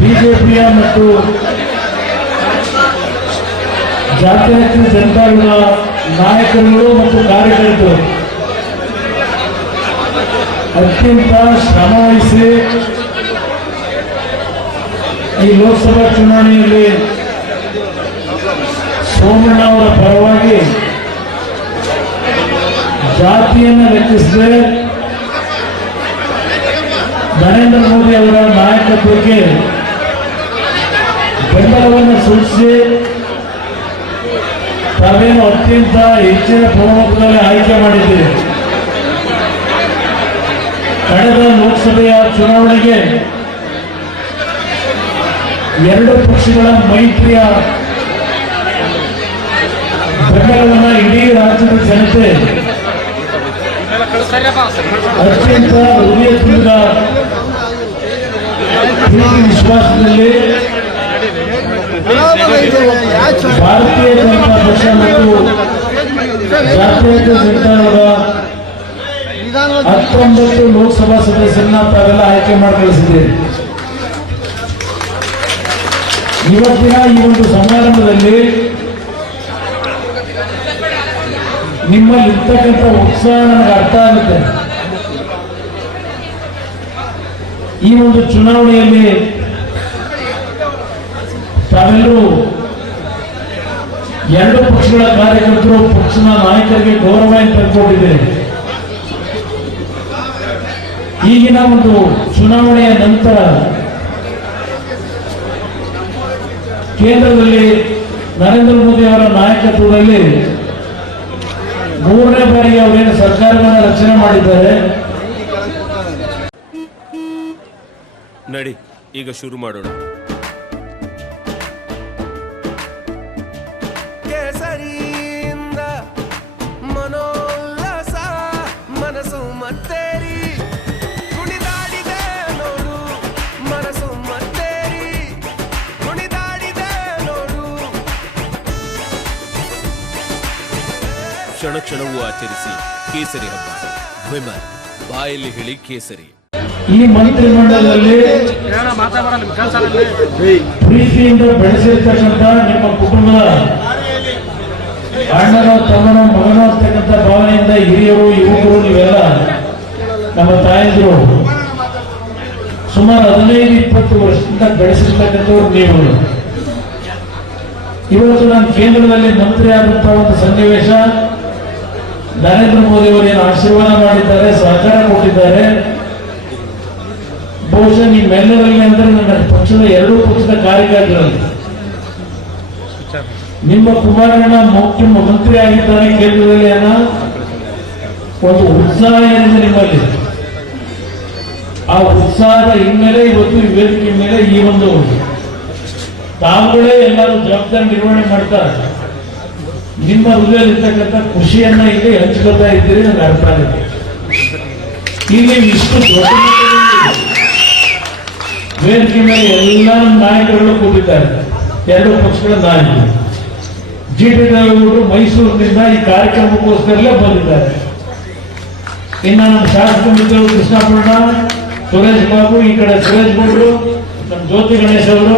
ಬಿಜೆಪಿಯ ಮತ್ತು ಜಾತ್ಯತೀತ ಜನತಾದಳ ನಾಯಕರುಗಳು ಮತ್ತು ಕಾರ್ಯಕರ್ತರು ಅತ್ಯಂತ ಶ್ರಮವಹಿಸಿ ಈ ಲೋಕಸಭಾ ಚುನಾವಣೆಯಲ್ಲಿ ಸೋಮಣ್ಣ ಅವರ ಪರವಾಗಿ ಜಾತಿಯನ್ನು ಲೆಕ್ಕಿಸದೆ ನರೇಂದ್ರ ಮೋದಿ ಅವರ ನಾಯಕತ್ವಕ್ಕೆ ಬೆಂಬಲವನ್ನು ಸೂಚಿಸಿ ತಾವೇನು ಅತ್ಯಂತ ಹೆಚ್ಚಿನ ಬಹುಮತದಲ್ಲಿ ಆಯ್ಕೆ ಮಾಡಿದ್ದೀರಿ. ಕಳೆದ ಲೋಕಸಭೆಯ ಚುನಾವಣೆಗೆ ಎರಡು ಪಕ್ಷಗಳ ಮೈತ್ರಿಯ ಬೆಂಬಲವನ್ನು ಇಡೀ ರಾಜ್ಯದ ಜನತೆ ಅತ್ಯಂತ ಹೃದಯ ತುಂಬಿದ ವಿಶ್ವಾಸದಲ್ಲಿ ಭಾರತೀಯ ಜನತಾ ಪಕ್ಷ ಮತ್ತು ಜಾತ್ಯತೀತ ಜನತಾದಳದ 19 ಲೋಕಸಭಾ ಸದಸ್ಯರನ್ನ ತಾವೆಲ್ಲ ಆಯ್ಕೆ ಮಾಡಿ ಕಳಿಸಿದ್ದೇವೆ. ಇವತ್ತಿನ ಈ ಒಂದು ಸಮಾರಂಭದಲ್ಲಿ ನಿಮ್ಮಲ್ಲಿ ಇರ್ತಕ್ಕಂಥ ಉತ್ಸಾಹ ನನಗೆ ಅರ್ಥ ಆಗುತ್ತೆ. ಈ ಒಂದು ಚುನಾವಣೆಯಲ್ಲಿ ತಾವೆಲ್ಲರೂ ಎರಡು ಪಕ್ಷಗಳ ಕಾರ್ಯಕರ್ತರು ಪಕ್ಷದ ನಾಯಕರಿಗೆ ಗೌರವವನ್ನು ತಂದುಕೊಂಡಿದೆ. ಈಗಿನ ಒಂದು ಚುನಾವಣೆಯ ನಂತರ ಕೇಂದ್ರದಲ್ಲಿ ನರೇಂದ್ರ ಮೋದಿ ಅವರ ನಾಯಕತ್ವದಲ್ಲಿ 3ನೇ ಬಾರಿಗೆ ಅವರೇನು ಸರ್ಕಾರವನ್ನು ರಚನೆ ಮಾಡಿದ್ದಾರೆ. ನಡಿ ಈಗ ಶುರು ಮಾಡೋಣ. ಕೇಸರಿಯಿಂದ ಮನೋಲ್ಲಾಸ ಮನಸ್ಸು ಮತ್ತೇರಿ ಕುಣಿದಾಡಿದೆ ನೋಡು, ಮನಸ್ಸು ಮತ್ತೇರಿ ಕುಣಿದಾಡಿದೆ ನೋಡು. ಕ್ಷಣ ಕ್ಷಣವೂ ಆಚರಿಸಿ ಕೇಸರಿ ಹಬ್ಬ. ವಿಮಲ್ ಬಾಯಲ್ಲಿ ಹೇಳಿ ಕೇಸರಿ. ಈ ಮಂತ್ರಿಮಂಡಲದಲ್ಲಿ ಪ್ರೀತಿಯಿಂದ ಬೆಳೆಸಿರ್ತಕ್ಕಂಥ ನಿಮ್ಮ ಕುಟುಂಬದ ಅಣ್ಣನೋ ತಮ್ಮನೋ ಮಗನೋ ಅಂತಕ್ಕಂಥ ಭಾವನೆಯಿಂದ ಹಿರಿಯರು ಯುವಕರು ನೀವೆಲ್ಲ ನಮ್ಮ ತಾಯಂದಿರು ಸುಮಾರು 15-20 ವರ್ಷದಿಂದ ಬೆಳೆಸಿರ್ತಕ್ಕಂಥವ್ರು ನೀವು. ಇವತ್ತು ನಾನು ಕೇಂದ್ರದಲ್ಲಿ ಮಂತ್ರಿ ಆದಂತಹ ಒಂದು ಸನ್ನಿವೇಶ, ನರೇಂದ್ರ ಮೋದಿ ಅವರು ಏನು ಆಶೀರ್ವಾದ ಮಾಡಿದ್ದಾರೆ, ಸಹಕಾರ ಕೊಟ್ಟಿದ್ದಾರೆ. ಬಹುಶಃ ನಿಮ್ಮೆಲ್ಲರಲ್ಲಿ ಅಂದರೆ ನನ್ನ ಪಕ್ಷದ ಎರಡೂ ಪಕ್ಷದ ಕಾರ್ಯಕರ್ತರಲ್ಲಿ ನಿಮ್ಮ ಕುಮಾರಣ್ಣ ಮುಖ್ಯಮಂತ್ರಿ ಆಗಿದ್ದಾರೆ ಕೇಂದ್ರದಲ್ಲಿ ಅನ್ನೋ ಒಂದು ಉತ್ಸಾಹ ಏನಿದೆ ನಿಮ್ಮಲ್ಲಿ. ಆ ಉತ್ಸಾಹದ ಹಿನ್ನೆಲೆ ಇವತ್ತು ಈ ವೇದಿಕೆ ಮೇಲೆ ಈ ಒಂದು ತಾವುಗಳೇ ಎಲ್ಲರೂ ಜವಾಬ್ದಾರಿ ನಿರ್ವಹಣೆ ಮಾಡ್ತಾರೆ. ನಿಮ್ಮ ಹೃದಯದಲ್ಲಿರ್ತಕ್ಕಂಥ ಖುಷಿಯನ್ನ ಇಲ್ಲಿ ಹಂಚ್ಕೊಳ್ತಾ ಇದ್ದೀರಿ, ನನಗೆ ಅರ್ಥ ಆಗುತ್ತೆ. ಇಲ್ಲಿ ಇಷ್ಟು ದೊಡ್ಡ ವೇದಿಕೆ ಮೇಲೆ ಎಲ್ಲ ನಾಯಕರುಗಳು ಕೂತಿದ್ದಾರೆ, ಎರಡು ಪಕ್ಷಗಳ ನಾಯಕರು. ಜಿಟಿ ದೇವೇಗೌಡರು ಮೈಸೂರಿನಿಂದ ಈ ಕಾರ್ಯಕ್ರಮಕ್ಕೋಸ್ಕರಲೇ ಬಂದಿದ್ದಾರೆ. ಇನ್ನು ನಮ್ಮ ಶಾಸಕ ಮಿತ್ರರು ಕೃಷ್ಣಪೂರ್ಣ, ಸುರೇಶ್ ಬಾಬು, ಈ ಕಡೆ ಸುರೇಶ್ ಗೌಡರು, ನಮ್ಮ ಜ್ಯೋತಿ ಗಣೇಶ್ ಅವರು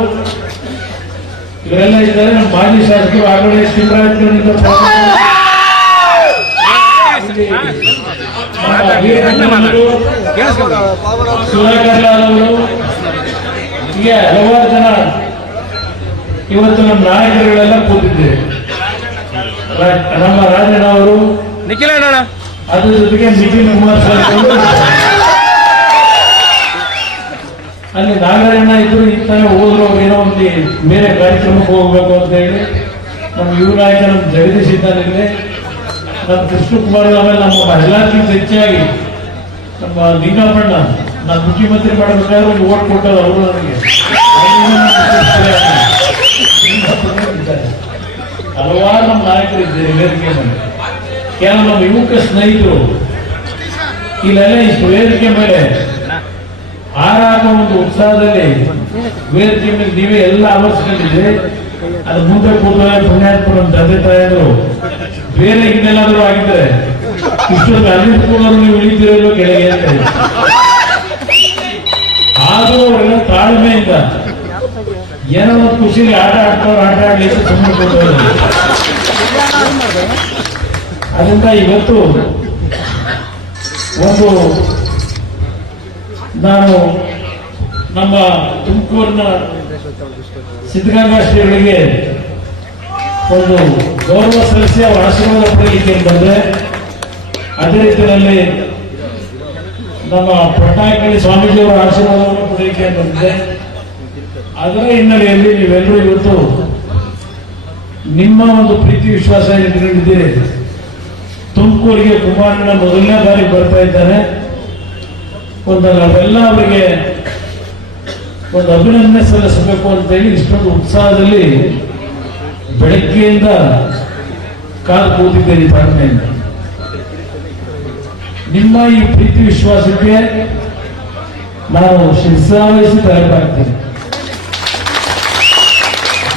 ಇವರೆಲ್ಲ ಇದ್ದಾರೆ. ನಮ್ಮ ಮಾಜಿ ಶಾಸಕರು ಆಗಲೇ ಶಿವರಾಜ್ ಸುಧಾಕರ್ ಲಾಲ್ ಅವರು, ಹೀಗೆ ಹಲವಾರು ಜನ ಇವತ್ತು ನಮ್ಮ ನಾಯಕರುಗಳೆಲ್ಲ ಕೂತಿದ್ದೇವೆ. ನಮ್ಮ ರಾಜಣ್ಣ ಅವರು, ಅದ್ರ ಜೊತೆಗೆ ನಿಖಿಲ್ ಕುಮಾರಸ್ವಾಮಿ ಅಲ್ಲಿ ನಾಗರಣ್ಣ ಇದ್ರು. ಇತ್ತಾನೆ ಹೋದ್ರು, ಅವ್ರು ಏನೋ ಒಂದು ಬೇರೆ ಕಾರ್ಯಕ್ರಮಕ್ಕೆ ಹೋಗ್ಬೇಕು ಅಂತ ಹೇಳಿ ನಮ್ಮ ಯುವ ನಾಯಕ ನಮ್ಮ ಜಗದೀಶ್ ಇದ್ದಾನೆ, ನಮ್ಮ ಕೃಷ್ಣಕುಮಾರ್, ಆಮೇಲೆ ನಮ್ಮ ಎಲ್ಲಕ್ಕಿಂತ ಹೆಚ್ಚಾಗಿ ನಮ್ಮ ಲಿಂಗಪ್ಪಣ್ಣ, ನಾನು ಮುಖ್ಯಮಂತ್ರಿ ಮಾಡಬೇಕಾದ್ರೆ ಒಂದು ಓಟ್ ಕೊಟ್ಟರು ಅವರು ನನಗೆ. ಹಲವಾರು ನಮ್ಮ ನಾಯಕರಿದ್ದಾರೆ ವೇದಿಕೆ ಮೇಲೆ. ಕೆಲವು ನಮ್ಮ ಯುವಕ ಸ್ನೇಹಿತರು ಇಲ್ಲೆಲ್ಲ ಇಷ್ಟು ವೇದಿಕೆ ಮೇಲೆ ಹಾರಾಡುವ ಒಂದು ಉತ್ಸಾಹದಲ್ಲಿ ವೇದಿಕೆ ಮೇಲೆ ನೀವೇ ಎಲ್ಲ ಆವರಿಸ್ಕೊಂಡಿದ್ರೆ ಅದು ಮುಂದೆ ಕೂತರೆ ಪುಣ್ಯಾತ್ಮ ನಮ್ಮ ತಂದೆ ತಾಯಿಗಳು ಬೇರೆ ಇನ್ನೆಲ್ಲಾದರೂ ಆಗಿದ್ರೆ ಇಷ್ಟೊಂದು ಅಲ್ಲಿಂದ ನೀವು ಇಳಿತಿರೋ ಕೆಳಗೆ ಅಂತ. ಆ ತಾಳ್ಮೆಯಿಂದ ಏನೋ ಒಂದು ಖುಷಿಲಿ ಆಟ ಆಡ್ಲಿ ಅಂತ ಸುಮ್ಮನೆ ಕೊಟ್ಟವರು. ಅದರಿಂದ ಇವತ್ತು ಒಂದು ನಾನು ನಮ್ಮ ತುಮಕೂರಿನ ಸಿದ್ಧಗಂಗಾ ಶ್ರೀಗಳಿಗೆ ಒಂದು ಗೌರವ ಸಲ್ಲಿಸಿ ಅವರ ಆಶೀರ್ವಾದ ಪಡೆಯಲಿಕ್ಕೆ ಬಂದ್ರೆ, ಅದೇ ರೀತಿಯಲ್ಲಿ ನಮ್ಮ ಪಟ್ನಾಯಕಳ್ಳಿ ಸ್ವಾಮೀಜಿಯವರ ಆಶೀರ್ವಾದವನ್ನು ಪಡೆಯಲಿಕ್ಕೆ ಬಂದಿದೆ. ಅದರ ಹಿನ್ನೆಲೆಯಲ್ಲಿ ನೀವೆಲ್ಲರೂ ಇವತ್ತು ನಿಮ್ಮ ಒಂದು ಪ್ರೀತಿ ವಿಶ್ವಾಸ ಇಟ್ಕೊಂಡಿದ್ದೀರಿ. ತುಮಕೂರಿಗೆ ಕುಮಾರಣ್ಣ ಮೊದಲನೇ ಬಾರಿ ಬರ್ತಾ ಇದ್ದಾರೆ. ನಾವೆಲ್ಲ ಅವರಿಗೆ ಒಂದು ಅಭಿನಂದನೆ ಸಲ್ಲಿಸಬೇಕು ಅಂತ ಹೇಳಿ ಇಷ್ಟೊಂದು ಉತ್ಸಾಹದಲ್ಲಿ ಬೆಳಗ್ಗೆಯಿಂದ ಕಾದು ಕೂತಿದ್ದೇನೆ ತಾಳ್ಮೆಯಿಂದ. ನಿಮ್ಮ ಈ ಪ್ರೀತಿ ವಿಶ್ವಾಸಕ್ಕೆ ನಾವು ಶಿರಸಾವಹಿಸಿ ತಯಾರಾಗ್ತೇವೆ.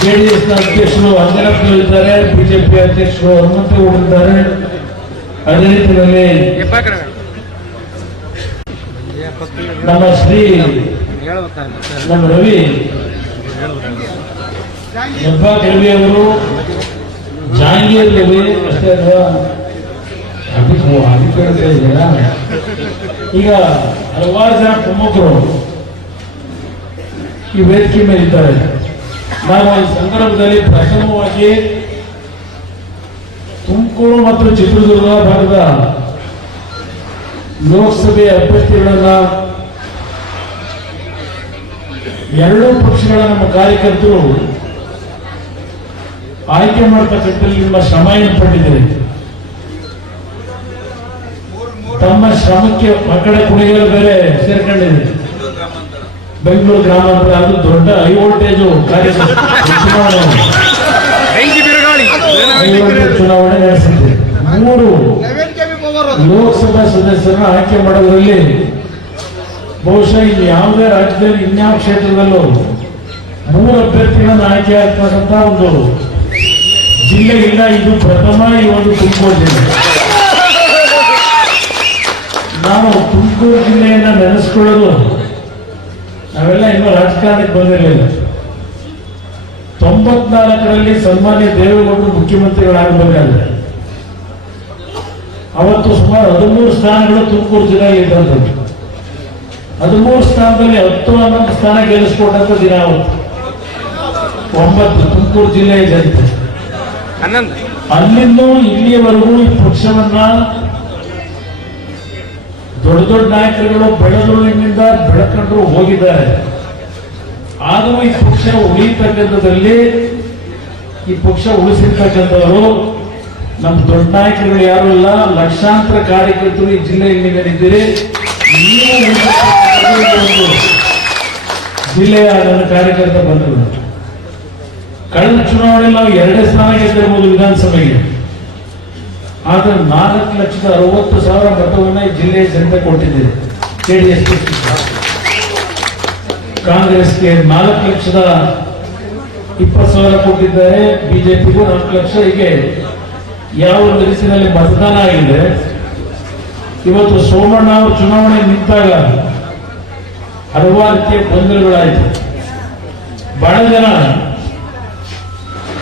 ಜೆಡಿಎಸ್ನ ಅಧ್ಯಕ್ಷರು ಅಂಜನಪ್ಪ ಇದ್ದಾರೆ, ಬಿಜೆಪಿ ಅಧ್ಯಕ್ಷರು ಹನುಮಂತೇಗೌಡ ಇದ್ದಾರೆ. ಅದೇ ರೀತಿಯಲ್ಲಿ ನಮ್ಮ ಶ್ರೀ ನಮ್ಮ ರವಿ ಹೆಬ್ಬಾಕರವಿ ಅವರು, ಜಹಾಂಗೀರ್ ರವಿ ಅಷ್ಟೇ ಅಲ್ವಾ, ಈಗ ಹಲವಾರು ಜನ ಪ್ರಮುಖರು ಈ ವೇದಿಕೆ ಮೇಲೆ ಇದ್ದಾರೆ. ನಾವು ಈ ಸಂದರ್ಭದಲ್ಲಿ ಪ್ರಥಮವಾಗಿ ತುಮಕೂರು ಮತ್ತು ಚಿತ್ರದುರ್ಗ ಭಾಗದ ಲೋಕಸಭೆ ಅಭ್ಯರ್ಥಿಗಳನ್ನ ಎರಡೂ ಪಕ್ಷಗಳ ನಮ್ಮ ಕಾರ್ಯಕರ್ತರು ಆಯ್ಕೆ ಮಾಡತಕ್ಕಂಥಲ್ಲಿ ನಿಮ್ಮ ಶ್ರಮ ಪಟ್ಟಿದ್ದಾರೆ. ತಮ್ಮ ಶ್ರಮಕ್ಕೆ ಮಕ್ಕಳ ಕುಣಿಗಳು ಬೇರೆ ಸೇರ್ಕೊಂಡಿದೆ. ಬೆಂಗಳೂರು ಗ್ರಾಮಾಂತರ ಅದು ದೊಡ್ಡ ಹೈ ವೋಲ್ಟೇಜ್ ಚುನಾವಣೆ ನಡೆಸಿದೆ. 3 ಲೋಕಸಭಾ ಸದಸ್ಯರನ್ನ ಆಯ್ಕೆ ಮಾಡೋದ್ರಲ್ಲಿ ಬಹುಶಃ ಇಲ್ಲಿ ಯಾವುದೇ ರಾಜ್ಯದಲ್ಲಿ ಇನ್ಯಾವ ಕ್ಷೇತ್ರದಲ್ಲೂ 3 ಅಭ್ಯರ್ಥಿಗಳನ್ನು ಆಯ್ಕೆ ಆಗ್ತಕ್ಕಂಥ ಒಂದು ಜಿಲ್ಲೆ ಇಲ್ಲ. ಇದು ಪ್ರಥಮ ಈ ಒಂದು ತುಮಕೂರು ಜಿಲ್ಲೆ. ನಾವು ತುಮಕೂರು ಜಿಲ್ಲೆಯನ್ನ ನೆನೆಸ್ಕೊಳ್ಳೋದು, ನಾವೆಲ್ಲ ಇನ್ನೂ ರಾಜಕಾರಣಕ್ಕೆ ಬಂದಿರಲಿಲ್ಲ. 94ರಲ್ಲಿ ಸನ್ಮಾನ್ಯ ದೇವೇಗೌಡರು ಮುಖ್ಯಮಂತ್ರಿಗಳಾಗಬೇಕಾದ್ರೆ ಅವತ್ತು ಸುಮಾರು 13 ಸ್ಥಾನಗಳು ತುಮಕೂರು ಜಿಲ್ಲೆಯಲ್ಲಿ ಇದ್ದಂಥದ್ದು. 13 ಸ್ಥಾನದಲ್ಲಿ 10-11 ಸ್ಥಾನ ಗೆಲ್ಲಿಸ್ಕೊಂಡಂತ ದಿನ ಅವತ್ತು. 9 ತುಮಕೂರು ಜಿಲ್ಲೆಯ ಜನತೆ. ಅಲ್ಲಿಂದ ಇಲ್ಲಿಯವರೆಗೂ ಈ ಪಕ್ಷವನ್ನ ದೊಡ್ಡ ದೊಡ್ಡ ನಾಯಕರುಗಳು ಬೆಳವಣಿಗೆಯಿಂದ ಬೆಳಕೊಂಡ್ರು ಹೋಗಿದ್ದಾರೆ. ಆದರೂ ಈ ಪಕ್ಷ ಉಳಿತಕ್ಕಂಥದ್ರಲ್ಲಿ, ಈ ಪಕ್ಷ ಉಳಿಸಿರ್ತಕ್ಕಂಥವರು ನಮ್ಮ ದೊಡ್ಡ ನಾಯಕರುಗಳು ಯಾರು ಇಲ್ಲ, ಲಕ್ಷಾಂತರ ಕಾರ್ಯಕರ್ತರು ಈ ಜಿಲ್ಲೆಯಲ್ಲಿ ನೀವೇನಿದ್ದೀರಿ. ಜಿಲ್ಲೆಯ ಕಾರ್ಯಕರ್ತ ಬಂದರು. ಕಳೆದ ಚುನಾವಣೆಯಲ್ಲಿ ನಾವು 2 ಸ್ಥಾನ ಗೆದ್ದಿರಬಹುದು ವಿಧಾನಸಭೆಗೆ. ಆದರೆ 4,60,000 ಮತವನ್ನ ಈ ಜಿಲ್ಲೆಯ ಜನತೆ ಕೊಟ್ಟಿದ್ದೀರಿ. ಜೆಡಿಎಸ್ ಕಾಂಗ್ರೆಸ್ಗೆ 4,20,000 ಕೊಟ್ಟಿದ್ದಾರೆ, ಬಿಜೆಪಿಗೂ 4 ಲಕ್ಷ. ಹೀಗೆ ಯಾವ ಒಂದು ರೀತಿಯಲ್ಲಿ ಮತದಾನ ಆಗಿದೆ. ಇವತ್ತು ಸೋಮಣ್ಣ ಅವರು ಚುನಾವಣೆ ನಿಂತಾಗ ಹಲವಾರು ರೀತಿಯ ಗೊಂದಲಗಳಾಯಿತು. ಬಹಳ ಜನ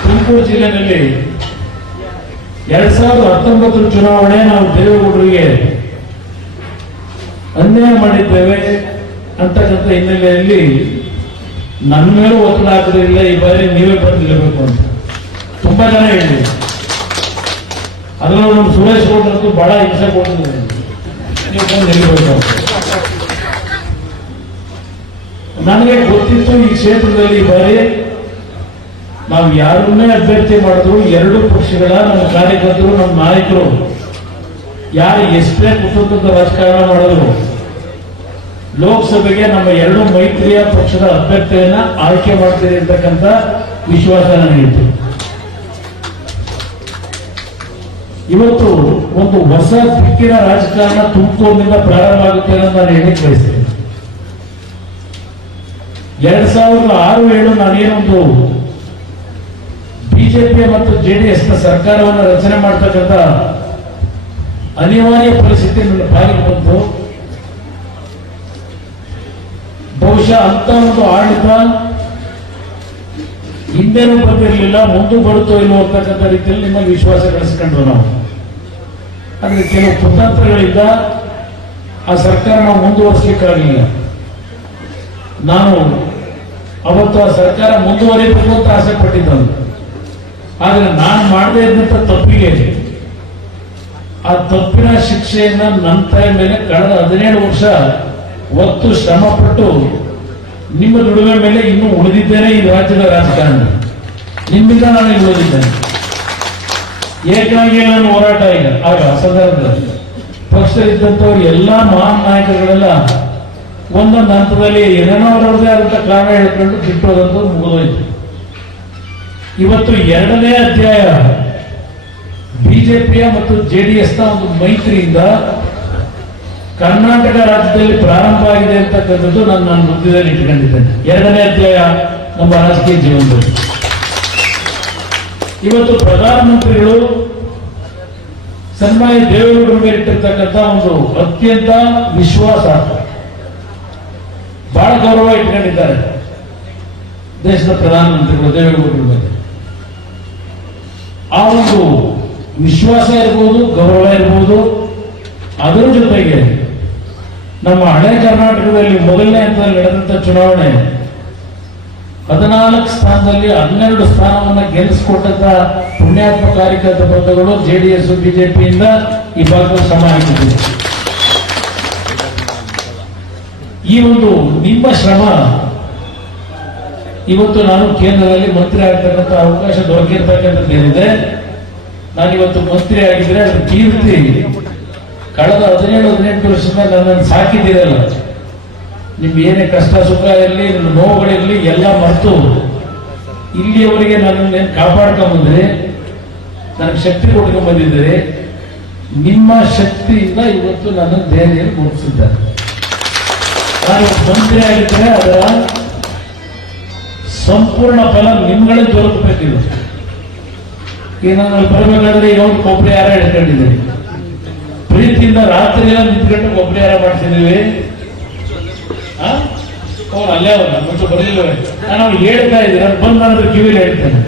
ತುಮಕೂರು ಜಿಲ್ಲೆಯಲ್ಲಿ 2019 ಚುನಾವಣೆ ನಾವು ದೇವೇಗೌಡರಿಗೆ ಅನ್ಯಾಯ ಮಾಡಿದ್ದೇವೆ ಅಂತಕ್ಕಂಥ ಹಿನ್ನೆಲೆಯಲ್ಲಿ ನನ್ನ ಮೇಲೂ ಒತ್ತಡ ಹಾಕೋದಿಲ್ಲ, ಈ ಬಾರಿ ನೀವೇ ಬಂದು ನಿಲ್ಲಬೇಕು ಅಂತ ತುಂಬಾ ಜನ ಹೇಳಿದ್ರು. ಅದರಲ್ಲೂ ನಮ್ಮ ಸುರೇಶ್ ಗೌಡ್ರಂತೂ ಬಹಳ ಹಿಂಸೆ ಕೊಟ್ಟಿದ್ದಾರೆ, ನೀವು ಬಂದು ನಿಲ್ಲಬೇಕು ಅಂತ. ನನಗೆ ಗೊತ್ತಿತ್ತು ಈ ಕ್ಷೇತ್ರದಲ್ಲಿ ಈ ಬಾರಿ ನಾವು ಯಾರನ್ನೇ ಅಭ್ಯರ್ಥಿ ಮಾಡಿದ್ರು 2 ಪಕ್ಷಗಳ ನಮ್ಮ ಕಾರ್ಯಕರ್ತರು, ನಮ್ಮ ನಾಯಕರು ಯಾರು ಎಷ್ಟೇ ಕುಟುಂಬದ ರಾಜಕಾರಣ ಮಾಡಿದ್ರು ಲೋಕಸಭೆಗೆ ನಮ್ಮ 2 ಮೈತ್ರಿಯ ಪಕ್ಷದ ಅಭ್ಯರ್ಥಿಯನ್ನ ಆಯ್ಕೆ ಮಾಡ್ತೀರಿ ಅಂತಕ್ಕಂಥ ವಿಶ್ವಾಸ ನನಗಿತ್ತು. ಇವತ್ತು ಒಂದು ಹೊಸ ದಿಕ್ಕಿನ ರಾಜಕಾರಣ ತುಮಕೂರಿನಿಂದ ಪ್ರಾರಂಭ ಆಗುತ್ತೆ ಅಂತ ನಾನು ಹೇಳಿಕ್ ಬಯಸ್ತೇನೆ. 2006-7 ನಾನೇನೊಂದು ಬಿಜೆಪಿ ಮತ್ತು ಜೆಡಿಎಸ್ ನ ಸರ್ಕಾರವನ್ನು ರಚನೆ ಮಾಡತಕ್ಕಂಥ ಅನಿವಾರ್ಯ ಪರಿಸ್ಥಿತಿ ನನ್ನ ಪಾಲಿಗೆ ಬಂತು. ಬಹುಶಃ ಅಂತ ಒಂದು ಆಡಳಿತ ಹಿಂದೆನೂ ಬಂದಿರಲಿಲ್ಲ, ಮುಂದೆ ಬರುತ್ತೋ ಇಲ್ಲೋ ಅಂತಕ್ಕಂಥ ರೀತಿಯಲ್ಲಿ ನಿಮ್ಮಲ್ಲಿ ವಿಶ್ವಾಸ ಗಳಿಸ್ಕೊಂಡ್ರು ನಾವು. ಆದರೆ ಕೆಲವು ಕುತಂತ್ರಗಳಿಂದ ಆ ಸರ್ಕಾರ ನಾವು ಮುಂದುವರಿಸಲಿಕ್ಕಾಗಲಿಲ್ಲ. ನಾನು ಅವತ್ತು ಆ ಸರ್ಕಾರ ಮುಂದುವರಿಬೇಕು ಅಂತ ಆಸೆ ಪಟ್ಟಿದ್ದನು. ಆದರೆ ನಾನು ಮಾಡದೇ ಇದ್ದಂಥ ತಪ್ಪಿಗೆ ಆ ತಪ್ಪಿನ ಶಿಕ್ಷೆಯನ್ನ ನನ್ನ ತಲೆ ಮೇಲೆ ಕಳೆದ 17 ವರ್ಷ ಒತ್ತು ಶ್ರಮಪಟ್ಟು ನಿಮ್ಮ ದುಡಿಮೆ ಮೇಲೆ ಇನ್ನೂ ಉಳಿದಿದ್ದೇನೆ. ಈ ರಾಜ್ಯದ ರಾಜಕಾರಣ ನಿಮ್ಮಿಂದ ನಾನು ಇಲ್ಲಿ ಉಳಿದಿದ್ದೇನೆ. ಏಕಾಂಗಿ ನಾನು ಹೋರಾಟ ಈಗ ಆಗ ಸಂದರ್ಭದಲ್ಲಿ ಪಕ್ಷದಲ್ಲಿದ್ದಂಥವ್ರು ಎಲ್ಲ ಮಹಾನ್ ನಾಯಕರುಗಳೆಲ್ಲ ಒಂದೊಂದು ಹಂತದಲ್ಲಿ ಏನೇನೋ ಅವರವ್ರದೇ ಆದಂಥ ಕಾರಣ ಹೇಳ್ಕೊಂಡು ಬಿಟ್ಟೋದಂತ ಮುಗಿದೋಯ್ತು. ಇವತ್ತು 2ನೇ ಅಧ್ಯಾಯ ಬಿಜೆಪಿಯ ಮತ್ತು ಜೆಡಿಎಸ್ನ ಒಂದು ಮೈತ್ರಿಯಿಂದ ಕರ್ನಾಟಕ ರಾಜ್ಯದಲ್ಲಿ ಪ್ರಾರಂಭ ಆಗಿದೆ ಅಂತಕ್ಕಂಥದ್ದು ನಾನು ಬುದ್ಧಿದಲ್ಲಿ ಇಟ್ಕೊಂಡಿದ್ದೇನೆ. 2ನೇ ಅಧ್ಯಾಯ ನಮ್ಮ ರಾಜಕೀಯ ಜೀವನದಲ್ಲಿ. ಇವತ್ತು ಪ್ರಧಾನಮಂತ್ರಿಗಳು ಸನ್ಮಾನ್ಯ ದೇವೇಗೌಡರ ಮೇಲೆ ಇಟ್ಟಿರ್ತಕ್ಕಂಥ ಒಂದು ಅತ್ಯಂತ ವಿಶ್ವಾಸ, ಬಹಳ ಗೌರವ ಇಟ್ಕೊಂಡಿದ್ದಾರೆ ದೇಶದ ಪ್ರಧಾನಮಂತ್ರಿಗಳು ದೇವೇಗೌಡರ ಮೇಲೆ. ಆ ಒಂದು ವಿಶ್ವಾಸ ಇರ್ಬೋದು, ಗೌರವ ಇರ್ಬೋದು, ಅದರ ಜೊತೆಗೆ ನಮ್ಮ ಹಳೆ ಕರ್ನಾಟಕದಲ್ಲಿ ಮೊದಲನೇ ಹಂತದಲ್ಲಿ ನಡೆದಂತ ಚುನಾವಣೆ 14 ಸ್ಥಾನದಲ್ಲಿ 12 ಸ್ಥಾನವನ್ನ ಗೆಲ್ಲಿಸಿಕೊಟ್ಟಂತ ಪುಣ್ಯಾತ್ಮ ಕಾರ್ಯಕರ್ತ ಬಂಧುಗಳು ಜೆಡಿಎಸ್ ಬಿಜೆಪಿಯಿಂದ ಈ ಭಾಗದ ಶ್ರಮ ಹಾಕಿದೆ. ಈ ಒಂದು ನಿಮ್ಮ ಶ್ರಮ ಇವತ್ತು ನಾನು ಕೇಂದ್ರದಲ್ಲಿ ಮಂತ್ರಿ ಆಗ್ತಕ್ಕಂಥ ಅವಕಾಶ ದೊರಕಿರ್ತಕ್ಕಂಥದ್ದೇನಿದೆ. ನಾನಿವತ್ತು ಮಂತ್ರಿ ಆಗಿದ್ರೆ ಅದ್ರ ಕೀರ್ತಿ ಕಳೆದ 17-18 ವರ್ಷದಿಂದ ನನ್ನನ್ನು ಸಾಕಿದ್ದೀರಲ್ಲ, ನಿಮ್ಗೆ ಏನೇ ಕಷ್ಟ ಸುಖ ಇರಲಿ, ನಿಮ್ಮ ನೋವುಗಳಿರಲಿ ಎಲ್ಲ ಮರೆತು ಇಲ್ಲಿಯವರೆಗೆ ನನ್ನನ್ನು ಕಾಪಾಡ್ಕೊಂಡ್ಬಂದ್ರಿ, ನನಗೆ ಶಕ್ತಿ ಕೊಟ್ಕೊಂಡ್ ಬಂದಿದ್ದೀರಿ. ನಿಮ್ಮ ಶಕ್ತಿಯಿಂದ ಇವತ್ತು ನನ್ನ ಧೈರ್ಯ ಮುಗಿಸಿದ್ದಾರೆ. ನಾನು ಮಂತ್ರಿ ಆಗಿದ್ದರೆ ಅದರ ಸಂಪೂರ್ಣ ಫಲ ನಿಮ್ಗಳೇ ದೊರಕಬೇಕಿದೆ. ಈಗ ನಾನು ಬರಬೇಕಾದ್ರೆ ಈಗ ಒಂದು ಕೊಬ್ಬರಿ ಹಾರ ಹಿಡ್ಕೊಂಡಿದ್ದೀವಿ, ಪ್ರೀತಿಯಿಂದ ರಾತ್ರಿ ಎಲ್ಲ ನಿಂತ್ಕೊಂಡು ಕೊಬ್ಬರಿ ಹಾರ ಮಾಡ್ತಿದ್ದೀವಿ. ಅಲ್ಲೇ ಅವನ್ನ ಮುಂಚೆ ಬರಲಿಲ್ಲವೇ, ನಾನು ಅವ್ನು ಹೇಳ್ತಾ ಇದ್ದೀನಿ, ನಾನು ಬಂದು ನನ್ನ ಕಿವಿಲಿ ಹೇಳ್ತೇನೆ,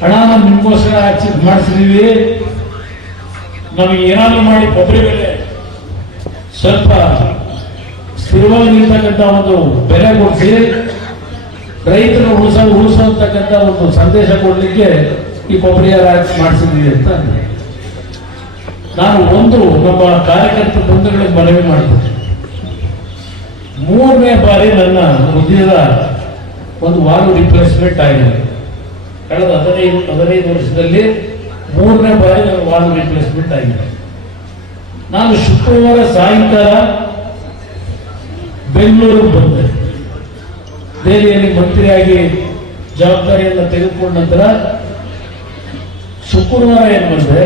ಹಣ ನಾವು ನಿಮ್ಗೋಸ್ಕರ ಮಾಡಿಸಿದೀವಿ, ನಮಗೆ ಏನಾದ್ರು ಮಾಡಿ ಕೊಬ್ಬರಿ ಬೆಲೆ ಸ್ವಲ್ಪ ಸ್ಥಿರವಾಗಿ ನಿಲ್ತಕ್ಕಂಥ ಒಂದು ಬೆಲೆ ಕೊಡಿಸಿ ರೈತರು ಉಳಿಸುವಂತಕ್ಕಂಥ ಒಂದು ಸಂದೇಶ ಕೊಡ್ಲಿಕ್ಕೆ ಈ ಕೊಬ್ಬರಿ ಹಾರ ಮಾಡಿಸಿದ್ವಿ ಅಂತ ಅಂದ್ರೆ ನಾನು ಒಂದು ನಮ್ಮ ಕಾರ್ಯಕರ್ತ ಬಂಧುಗಳಿಗೆ ಮನವಿ ಮಾಡಿದ್ದೆ. 3ನೇ ಬಾರಿ ನನ್ನ ಉದ್ಯೋಗ ಒಂದು ವಾಲ್ವ್ ರಿಪ್ಲೇಸ್ಮೆಂಟ್ ಆಗಿದೆ. ಕಳೆದ 15 ವರ್ಷದಲ್ಲಿ 3ನೇ ಬಾರಿ ನನ್ನ ವಾಲ್ವ್ ರಿಪ್ಲೇಸ್ಮೆಂಟ್ ಆಗಿದೆ. ನಾನು ಶುಕ್ರವಾರ ಸಾಯಂಕಾಲ ಬೆಂಗಳೂರಿಗೆ ಬಂದೆ. ದೆಹಲಿಯಲ್ಲಿ ಮಂತ್ರಿಯಾಗಿ ಜವಾಬ್ದಾರಿಯನ್ನು ತೆಗೆದುಕೊಂಡ ನಂತರ ಶುಕ್ರವಾರ ಏನ್ ಬಂದೆ,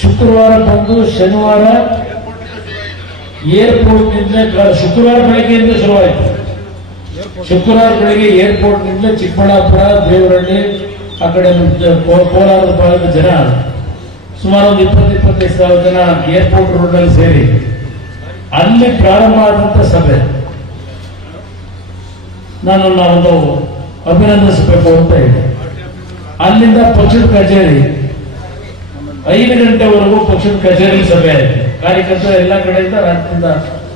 ಶುಕ್ರವಾರ ಬಂದು ಶನಿವಾರ ಏರ್ಪೋರ್ಟ್ನಿಂದ ಶುಕ್ರವಾರ ಬೆಳಗ್ಗೆಯಿಂದ ಶುರುವಾಯಿತು. ಶುಕ್ರವಾರ ಬೆಳಗ್ಗೆ ಏರ್ಪೋರ್ಟ್ನಿಂದ ಚಿಕ್ಕಬಳ್ಳಾಪುರ, ದೇವರಹಳ್ಳಿ, ಆ ಕಡೆ ಕೋಲಾರದ ಭಾಗದ ಜನ ಸುಮಾರು ಒಂದು 20-25 ಸಾವಿರ ಜನ ಏರ್ಪೋರ್ಟ್ ರೋಡ್ನಲ್ಲಿ ಸೇರಿ ಅಲ್ಲಿ ಪ್ರಾರಂಭ ಆದಂತ ಸಭೆ ನಾನು ಒಂದು ಅಭಿನಂದಿಸಬೇಕು ಅಂತ ಹೇಳಿ ಅಲ್ಲಿಂದ ಪಕ್ಷದ ಕಚೇರಿ 5 ಗಂಟೆವರೆಗೂ ಪಕ್ಷದ ಕಚೇರಿ ಸಭೆ ಆಯಿತು. ಕಾರ್ಯಕರ್ತರು ಎಲ್ಲ ಕಡೆಯಿಂದ ರಾಜ್ಯದಿಂದ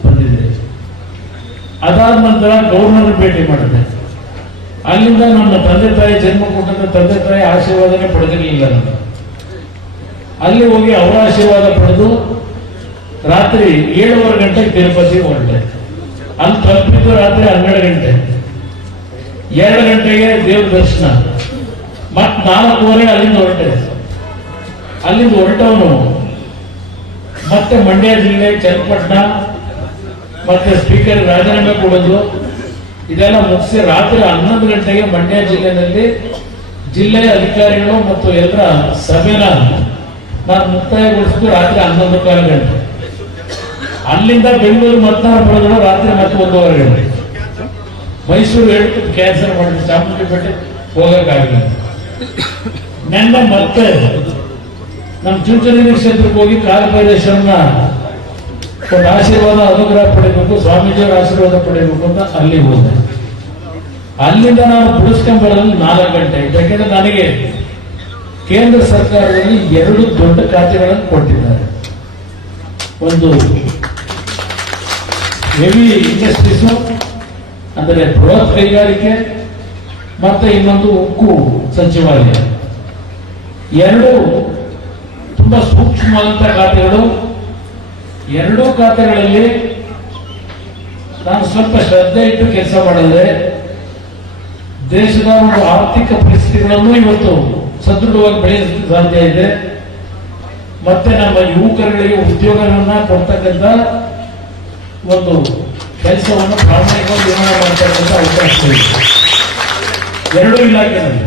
ಬಂದಿದೆ. ಅದಾದ ನಂತರ ಗವರ್ನರ್ ಭೇಟಿ ಮಾಡಿದೆ. ಅಲ್ಲಿಂದ ನನ್ನ ತಂದೆ ತಾಯಿ ಜನ್ಮ ಕೊಟ್ಟಂತ ತಂದೆ ತಾಯಿ ಆಶೀರ್ವಾದನೆ ಪಡೆದಿರಲಿಲ್ಲ. ನಾನು ಅಲ್ಲಿ ಹೋಗಿ ಅವರ ಆಶೀರ್ವಾದ ಪಡೆದು ರಾತ್ರಿ 7:15 ಗಂಟೆಗೆ ತಿರುಪತಿ ಹೊರಟೆ. ಅಲ್ಲಿ ತಲುಪಿದ್ದು ರಾತ್ರಿ 12 ಗಂಟೆ. 2 ಗಂಟೆಗೆ ದೇವ್ರ ದರ್ಶನ, ಮತ್ 4:15 ಅಲ್ಲಿಂದ ಹೊರಟೆ. ಅಲ್ಲಿಂದ ಹೊರಟವನು ಮತ್ತೆ ಮಂಡ್ಯ ಜಿಲ್ಲೆ ಚನ್ನಪಟ್ಟಣ ಮತ್ತೆ ಸ್ಪೀಕರ್ ರಾಜೀನಾಮೆ ಕೊಡೋದು ಇದೆಲ್ಲ ಮುಗಿಸಿ ರಾತ್ರಿ 11 ಗಂಟೆಗೆ ಮಂಡ್ಯ ಜಿಲ್ಲೆಯಲ್ಲಿ ಜಿಲ್ಲೆಯ ಅಧಿಕಾರಿಗಳು ಮತ್ತು ಎಲ್ಲರ ಸಭೆನ ನಾನು ಮುಕ್ತಾಯಗೊಳಿಸಿದ್ದು ರಾತ್ರಿ 11:15 ಗಂಟೆ. ಅಲ್ಲಿಂದ ಬೆಂಗಳೂರು ಮತದಾನ ಪಡೆದು ರಾತ್ರಿ ಮತ್ತೆ 1:15 ಗಂಟೆ. ಮೈಸೂರು ಹೇಳ್ತು ಕ್ಯಾನ್ಸಲ್ ಮಾಡಿದ್ರು, ಚಾಮುಂಡಿಪೇಟೆ ಹೋಗಕ್ಕಾಗಿಲ್ಲ. ನೆನ್ನೆ ಮತ್ತೆ ನಮ್ಮ ಚುಂಚನಗಿರಿ ಕ್ಷೇತ್ರಕ್ಕೆ ಹೋಗಿ ಕಾಲಭೈರೇಶ್ವರನ ಒಂದು ಆಶೀರ್ವಾದ ಅನುಗ್ರಹ ಪಡಿಬೇಕು, ಸ್ವಾಮೀಜಿಯವರ ಆಶೀರ್ವಾದ ಪಡಿಬೇಕು ಅಂತ ಅಲ್ಲಿ ಹೋದೆ. ಅಲ್ಲಿಂದ ನಾನು ಬಿಡಿಸ್ಕೊಂಡ್ ಬರೋದ್ರಲ್ಲಿ 4 ಗಂಟೆ. ಯಾಕೆಂದ್ರೆ ನನಗೆ ಕೇಂದ್ರ ಸರ್ಕಾರದಲ್ಲಿ 2 ದೊಡ್ಡ ಖಾತೆಗಳನ್ನು ಕೊಟ್ಟಿದ್ದಾರೆ. ಒಂದು ಹೆವಿ ಇಂಡಸ್ಟ್ರೀಸ್ ಅಂದರೆ ಬೃಹತ್ ಕೈಗಾರಿಕೆ, ಮತ್ತೆ ಇನ್ನೊಂದು ಉಕ್ಕು ಸಚಿವಾಲಯ. 2 ತುಂಬಾ ಸೂಕ್ಷ್ಮವಾದಂತಹ ಖಾತೆಗಳು. 2 ಖಾತೆಗಳಲ್ಲಿ ನಾನು ಸ್ವಲ್ಪ ಶ್ರದ್ಧೆ ಇಟ್ಟು ಕೆಲಸ ಮಾಡಿದ್ರೆ ದೇಶದ ಒಂದು ಆರ್ಥಿಕ ಪರಿಸ್ಥಿತಿಗಳನ್ನು ಇವತ್ತು ಸದೃಢವಾಗಿ ಬೆಳೆಸಲಿಕ್ಕೆ ಸಾಧ್ಯ ಇದೆ. ಮತ್ತೆ ನಮ್ಮ ಯುವಕರುಗಳಿಗೆ ಉದ್ಯೋಗಗಳನ್ನ ಕೊಡ್ತಕ್ಕಂಥ ಒಂದು ಕೆಲಸವನ್ನು ಪ್ರಾಮಾಣಿಕವಾಗಿ ನಿರ್ಮಾಣ ಮಾಡ್ತಕ್ಕಂಥ ಅವಕಾಶ ಇದೆ 2 ಇಲಾಖೆಗಳಲ್ಲಿ.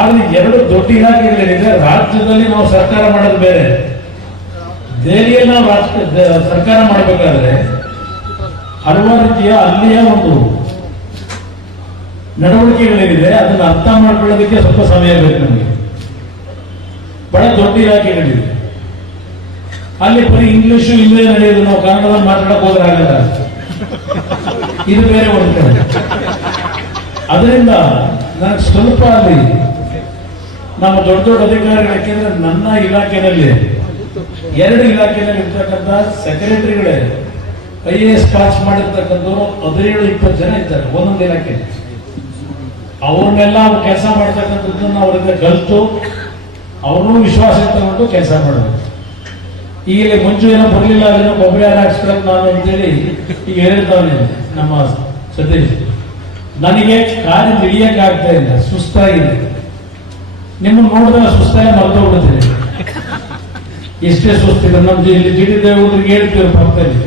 ಆದ್ರೆ 2 ದೊಡ್ಡ ಇಲಾಖೆಗಳಿದೆ. ರಾಜ್ಯದಲ್ಲಿ ನಾವು ಸರ್ಕಾರ ಮಾಡೋದು ಬೇರೆ, ದೆಹಲಿಯಲ್ಲಿ ನಾವು ಸರ್ಕಾರ ಮಾಡಬೇಕಾದ್ರೆ ಹಲವಾರು ರೀತಿಯ ಅಲ್ಲಿಯ ಒಂದು ನಡವಳಿಕೆಗಳೇನಿದೆ ಅದನ್ನು ಅರ್ಥ ಮಾಡ್ಕೊಳ್ಳೋದಕ್ಕೆ ಸ್ವಲ್ಪ ಸಮಯ ಬೇಕು ನಮಗೆ. ಬಹಳ ದೊಡ್ಡ ಇಲಾಖೆಗಳಿದೆ. ಅಲ್ಲಿ ಬರೀ ಇಂಗ್ಲಿಷು ಇಲ್ಲೇ ನಡೆಯೋದು, ನಾವು ಕನ್ನಡದಲ್ಲಿ ಮಾತಾಡಕ್ ಹೋದ್ರೆ ಆಗಲ್ಲ. ಇದು ಬೇರೆ ಒಂದು ಕಡೆ. ಅದರಿಂದ ನನಗೆ ಸ್ವಲ್ಪ ಅಲ್ಲಿ ನಮ್ಮ ದೊಡ್ಡ ದೊಡ್ಡ ಅಧಿಕಾರಿಗಳು, ಯಾಕೆಂದ್ರೆ ನನ್ನ ಇಲಾಖೆಯಲ್ಲಿ 2 ಇಲಾಖೆಯಲ್ಲಿ ಇರ್ತಕ್ಕಂಥ ಸೆಕ್ರೆಟರಿಗಳೇ IAS ಪಾಸ್ ಮಾಡಿರ್ತಕ್ಕಂಥವ್ರು 17-20 ಜನ ಇದ್ದಾರೆ ಒಂದೊಂದು ಇಲಾಖೆ. ಅವ್ರನ್ನೆಲ್ಲ ಕೆಲಸ ಮಾಡ್ತಕ್ಕಂಥದ್ದನ್ನ ಅವರಿಂದ ಕಲಿತು ಅವ್ರನ್ನೂ ವಿಶ್ವಾಸ ತಗೊಂಡು ಕೆಲಸ ಮಾಡಬೇಕು. ಈಗ ಮುಂಚೆ ಏನೋ ಬರಲಿಲ್ಲ, ಅದೇನೋ ಕೊಬ್ಬರಿ ಹಾಕ್ಸ್ಕೊಳಕ್ ನಾನು ಅಂತೇಳಿ ಈಗ ಹೇಳ್ತಾನೆ ನಮ್ಮ ಸತೀಶ್. ನನಗೆ ಕಾರ್ಯ ಹಿಡಿಯಕ್ಕೆ ಆಗ್ತಾ ಇಲ್ಲ, ಸುಸ್ತಾಗಿದೆ. ನಿಮ್ಮನ್ನು ನೋಡಿದ್ರೆ ಸುಸ್ತಾಗಿ ಮರ್ತೋಗ್ಬಿಡ್ತೀನಿ. ಎಷ್ಟೇ ಸುಸ್ತಿದೆ. ನಮ್ದು ಇಲ್ಲಿ ಜಿಡಿ ದೇವ್ರಿಗೆ ಹೇಳ್ತೀವಿ ಪಕ್ಕದಲ್ಲಿ,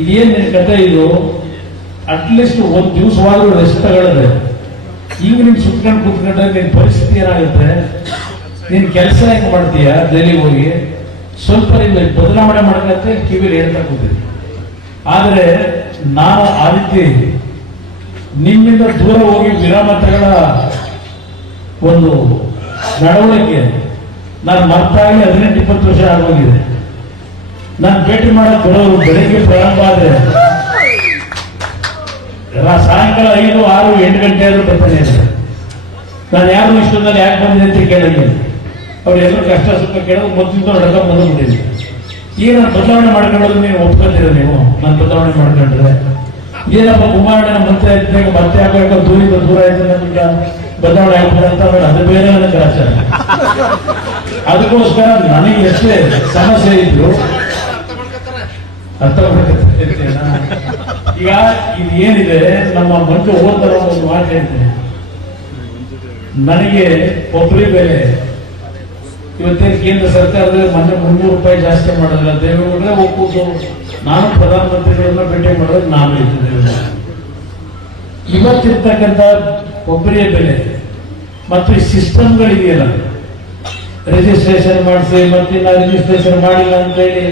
ಇದೇನ್ ನಿನ್ ಕತೆ ಇದು, ಅಟ್ಲೀಸ್ಟ್ 1 ದಿವಸವಾದ್ರೂ ರೆಸ್ಟ್ ತಗೊಳ್ಳದೆ. ಈಗ ನೀನ್ ಸುತ್ಕೊಂಡು ಕೂತ್ಕೊಂಡ್ರೆ ನಿನ್ ಪರಿಸ್ಥಿತಿ ಏನಾಗುತ್ತೆ, ನೀನ್ ಕೆಲಸ ಹೆಂಗ್ ಮಾಡ್ತೀಯ, ದೆಹಲಿಗೆ ಹೋಗಿ ಸ್ವಲ್ಪ ನಿನ್ನ ಬದಲಾವಣೆ ಮಾಡ್ಕತ್ತೆ ಕಿವಿಲಿ ಹೇಳ್ತಾ ಕೂತೀನಿ. ಆದ್ರೆ ನಾನು ಆ ರೀತಿ ನಿಮ್ಮಿಂದ ದೂರ ಹೋಗಿ ವಿರಾಮ ತಗೊಳ್ಳ ಒಂದು ನಡವಳಿಕೆ ನಾನು ಮರ್ತಾಗಿ 18-20 ವರ್ಷ ಆಗೋಗಿದೆ. ನಾನು ಭೇಟಿ ಮಾಡಕ್ ಬರೋರು ಬೆಳಿಗ್ಗೆ ಪ್ರಾರಂಭ ಆದ್ರೆ ಸಾಯಂಕಾಲ 5, 6, 8 ಗಂಟೆ ಆದ್ರೂ ಬರ್ತಾನೆ ಇದ್ದಾರೆ. ನಾನು ಯಾರು ಇಷ್ಟೊಂದಲ್ಲಿ ಯಾಕೆ ಬಂದಿದೆ ಅಂತ ಕೇಳಿದ್ದೀನಿ. ಅವ್ರು ಎಲ್ಲರೂ ಕಷ್ಟ ಸುಖ ಕೇಳೋದು ಮೊದಲಿಂದ ನಡ್ಕೊಂಡು ಬಂದ್ಬಿಟ್ಟಿದ್ದೀನಿ. ಈಗ ನಾನು ಬದಲಾವಣೆ ಮಾಡ್ಕೊಳ್ಳೋದು ನೀವು ಒಪ್ಕೊತೀರ, ನೀವು ನಾನು ಬದಲಾವಣೆ ಮಾಡ್ಕೊಂಡ್ರೆ ಏನಪ್ಪ ಕುಮಾರಣ್ಣ ಮಂತ್ರಿ ಇದ್ದಾಗ ಮತ್ತೆ ಆಗಬೇಕು, ದೂರಿಂದ ದೂರ ಆಯ್ತು ನಮ್ಗೆ ಬದಲಾವಣೆ ಆಗ್ತದೆ ಅಂತ ಅದು ಬೇರೆ ನನಗೆ ಆಚಾರ. ಅದಕ್ಕೋಸ್ಕರ ನನಗೆ ಎಷ್ಟೇ ಸಮಸ್ಯೆ ಇದ್ರು ಅರ್ಥ ಮಾಡ್ಕೊಳ್ತೇನೆ. ಈಗ ಇದು ಏನಿದೆ ನಮ್ಮ ಮಂಟು ಓದ್ತಾರ ಒಂದು ಮಾತು ಹೇಳ್ತೇನೆ. ನನಗೆ ಕೊಬ್ಬರಿ ಬೆಲೆ ಇವತ್ತೇನು ಕೇಂದ್ರ ಸರ್ಕಾರದಲ್ಲಿ ಮೊನ್ನೆ 300 ರೂಪಾಯಿ ಜಾಸ್ತಿ ಮಾಡೋದಿಲ್ಲ. ದೇವೇಗೌಡರೇ ಒಪ್ಪುದು, ನಾನು ಪ್ರಧಾನಮಂತ್ರಿಗಳನ್ನ ಭೇಟಿ ಮಾಡೋದು ನಾನು ಇದ್ದೇವೆ. ಇವತ್ತಿರ್ತಕ್ಕಂಥ ಕೊಬ್ಬರಿಯ ಬೆಲೆ ಮತ್ತು ಈ ಸಿಸ್ಟಮ್ಗಳಿದೆಯಲ್ಲ, ರಿಜಿಸ್ಟ್ರೇಷನ್ ಮಾಡಿಸಿ ಮತ್ತೆ ನಾವು ರಿಜಿಸ್ಟ್ರೇಷನ್ ಮಾಡಿಲ್ಲ ಅಂತ ಹೇಳಿ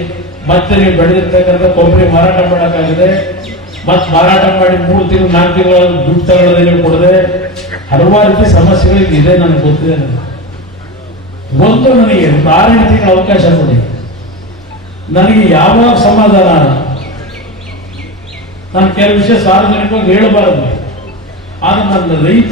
ಮತ್ತೆ ನೀವು ಬೆಳೆದಿರ್ತಕ್ಕಂಥ ಕೊಬ್ಬರಿ ಮಾರಾಟ ಮಾಡೋಕ್ಕಾಗಿದೆ. ಮತ್ತೆ ಮಾರಾಟ ಮಾಡಿ 3 ತಿಂಗಳು 4 ತಿಂಗಳ ದುಡ್ಡು ತಗೊಳ್ಳೋದೇ ಕೊಡದೆ ಹಲವಾರು ರೀತಿ ಸಮಸ್ಯೆಗಳಿಗೆ ಇದೆ. ನನಗೆ ಗೊತ್ತಿದೆ. ಒಂದು ನನಗೆ 6 ತಿಂಗಳ ಅವಕಾಶ ಕೊಡಿ. ನನಗೆ ಯಾವಾಗ ಸಮಾಧಾನ, ನಾನು ಕೆಲವು ವಿಷಯ ಸಾರ್ವಜನಿಕವಾಗಿ ಹೇಳಬಾರದು. ಆದ್ರೆ ನನ್ನ ರೈತ